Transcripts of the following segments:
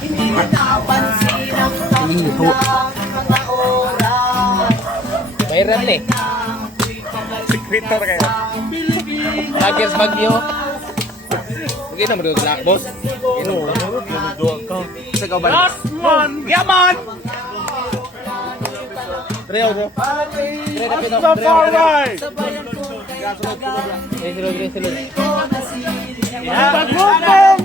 Hindi mo napansin ang kamulang mga oras. Mayroon eh. Sekretar kayo. Lagers Bagyo. Huwag na madugla, boss. Sa ka ba? Last one! Yaman! Treo, bro. Rastafari! Silod. Pagmumong!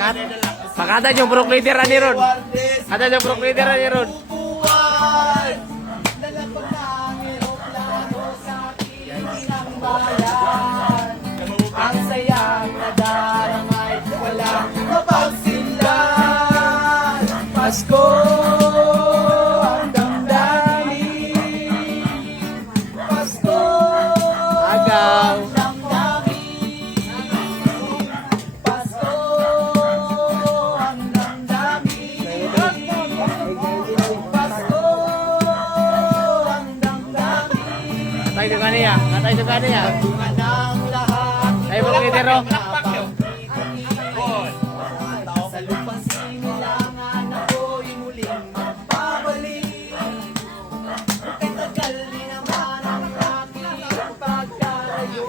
Kat. Pakata yung pro leader ani ron. Ada yung pro leader ani ron. Ang sayang nadarangay, walang mapagsinlan. Pasko ang damdamin. Pasko Agaw. ang damdamin. Pasko ang damdamin. Pasko ang damdamin. Katay do kaniya. Tungan ng lahat. Ay pro leader ro. Sa lupang simulangan ako'y muling magbabalik. Kay tagal din naman ang aking pagkalayo.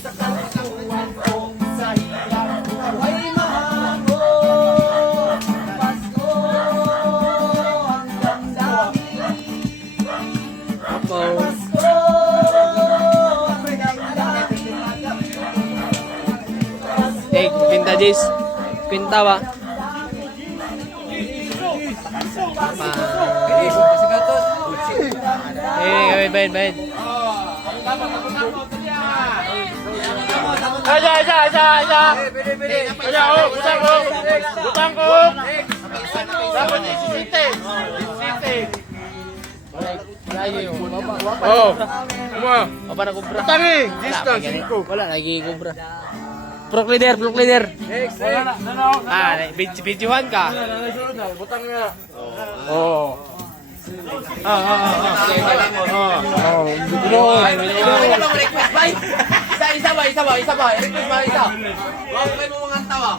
Sa kaluluwan kong sa hirap buhay mahango. Pasko ang damdamin. Apo. Pasko ang damdamin. Eh, pinta Jis. Pinta ba? Eh, bayan. Aja. Butang ko. Dapat isisite. Oh. Kuma. Apa na kubra? Tangi! Distance, 5. Wala lagi kubra. Pro leader. Ah, videohan ka. Butang nga. Oh. Isa ba? Request ba? Huwag kayo mo mga tawa.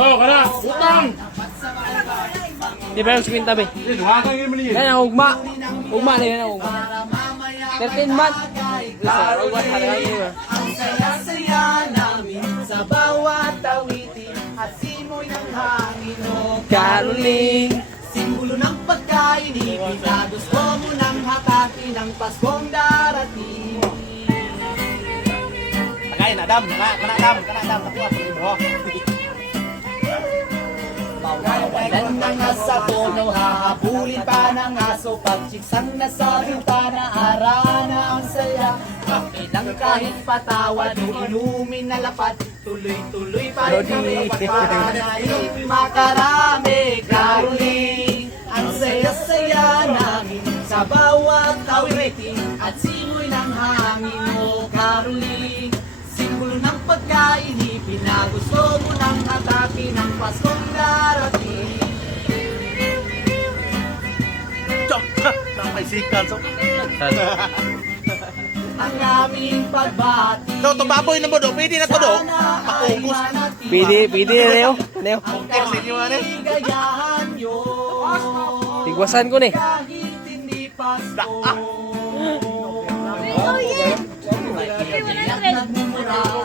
Kana! Butang! Di ba yung spinta be? Hatang yun mali. Yan ang ugma. Ugma na yan ang ugma. 13 month. Ang saya-saya namin sa bawat awitin at simoy ng hangin o Caroling. simbolo ng pagkain, ipinagusto mo ng hatakin ng Paskong darating. Pagkain, Adam. Kanadam. Nakuha sa libo. Bawalan ng asa tono, hahabulin pa ng aso, pagsiksang nasa ruta na arana ang saya. Ilang kahit patawad, inumin na lapat, tuloy-tuloy pa rin kami pagpapanahin. Makarami, Caroling, ang saya-saya namin sa bawat awitin at simoy ng hangin mo, Caroling. Simbolo ng pagkain, ipinagusto mo ng atake ng Paskong darating. May sikat. Ang aming pagbati. Tumaboy na mo do. Pwede na to do. Pakugus. Pwede Leo. Ang kaligayahan nyo. Tigwasan ko ni. Kahit hindi Pasko.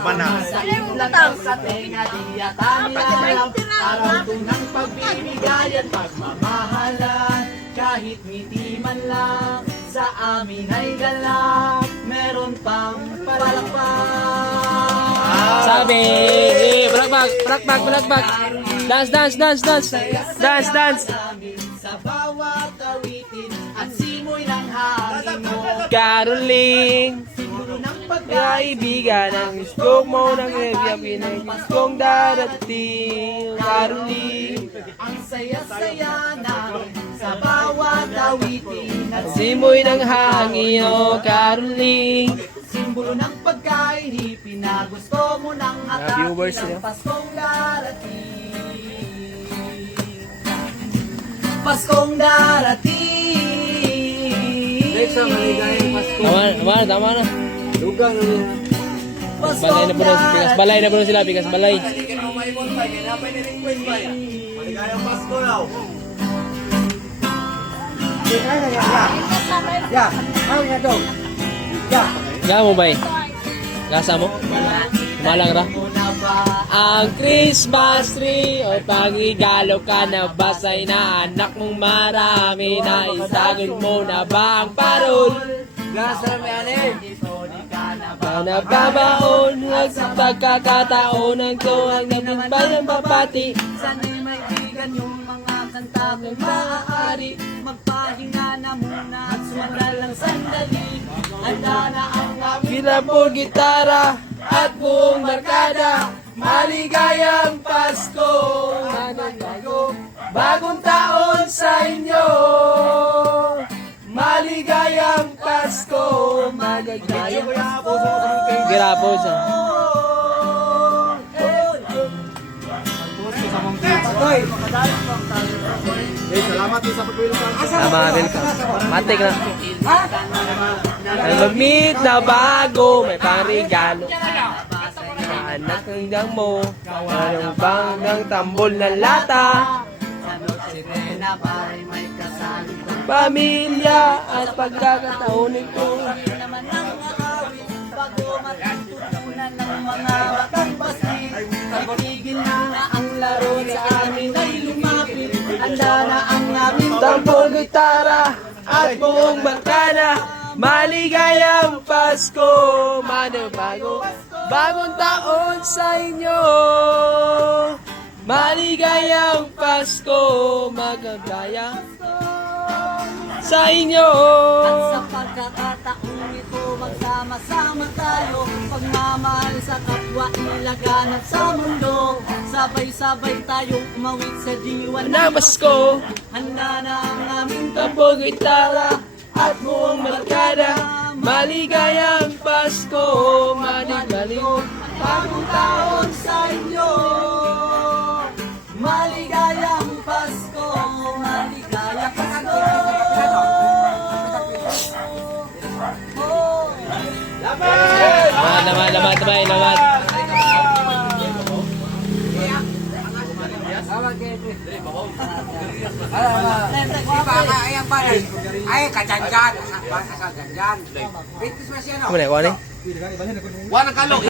Mana? Sa ilang sa tenga diyata nilalang. Araw tunang pagbibigayan, pagmamahalan. Kahit ngiti man lang, sa amin ay galak. Meron pang palakpak. Sabi, balakbak. Dance. Sa bawat awitin at simoy ng hangin mo. Caroling. Simbolo ng Kaibigan, ang gusto mo ng rebyapin ay gustong darating. Caroling. ang saya-saya namin sa bawat awitin at Simoy ng hangin, oh Caroling. simbolo ng pagkain, ipinagusto mo ng atake viewers ng niyo. Paskong darating. Paskong darating. Tama na. Dugang Balay na po na, pikas balay na po na sila, pikas balay. Maligayang Pasko daw. Ya, ano nga to? Ya. Gaya mo ba eh? Gasa mo? Malang ra? Ang Christmas tree o pangigalo ka na basay na anak mong marami na isagin mo na ba ang parol? Gasa na may Nagbabaon sa pagkakataon ang tuwang nabumbay ng papati. Sana'y may bigan yung mga kanta kung maaari. Magpahinga na muna at sumandal lang sandali. Handa na ang aming Ginapol gitara at buong barkada. Maligayang Pasko, mananago, bagong taon sa inyo. Maligayang Pasko, maligayang Girapos ah. Salamat sa pag-welcome. Tama, welcome. Matik na. Ang mag-meet na bago, may pang-regalo. Anak ng dang mo, anong bang ng tambol na lata? Sanot sirena ba'y may kasaling Pamilya at pagkakataon nito. naman ang awit bago matutunan ng mga batang basi. Pagtigil na ang laro sa amin ay lumapit. Handa na ang aming Tambol gitara at buong barkada. Maligayang Pasko, manabago, bagong taon sa inyo. Maligayang Pasko, magagaya sa inyo. At sa pagkakataong ito, magsama-sama tayo. Pagmamahal sa kapwa, ilaganap sa mundo. Sabay-sabay tayong umawit sa diwa Na Pasko, Handa na ang aming tambol gitara at buong barkada. Maligayang Pasko, maligayang bagong taon sa inyo. Maligayang Pasko, maligayang Pasko. Oh. Lamat. Ay, kajanjan. Basa sa ganjan. Bitis masih ano? Ano ba na, Wala kalo.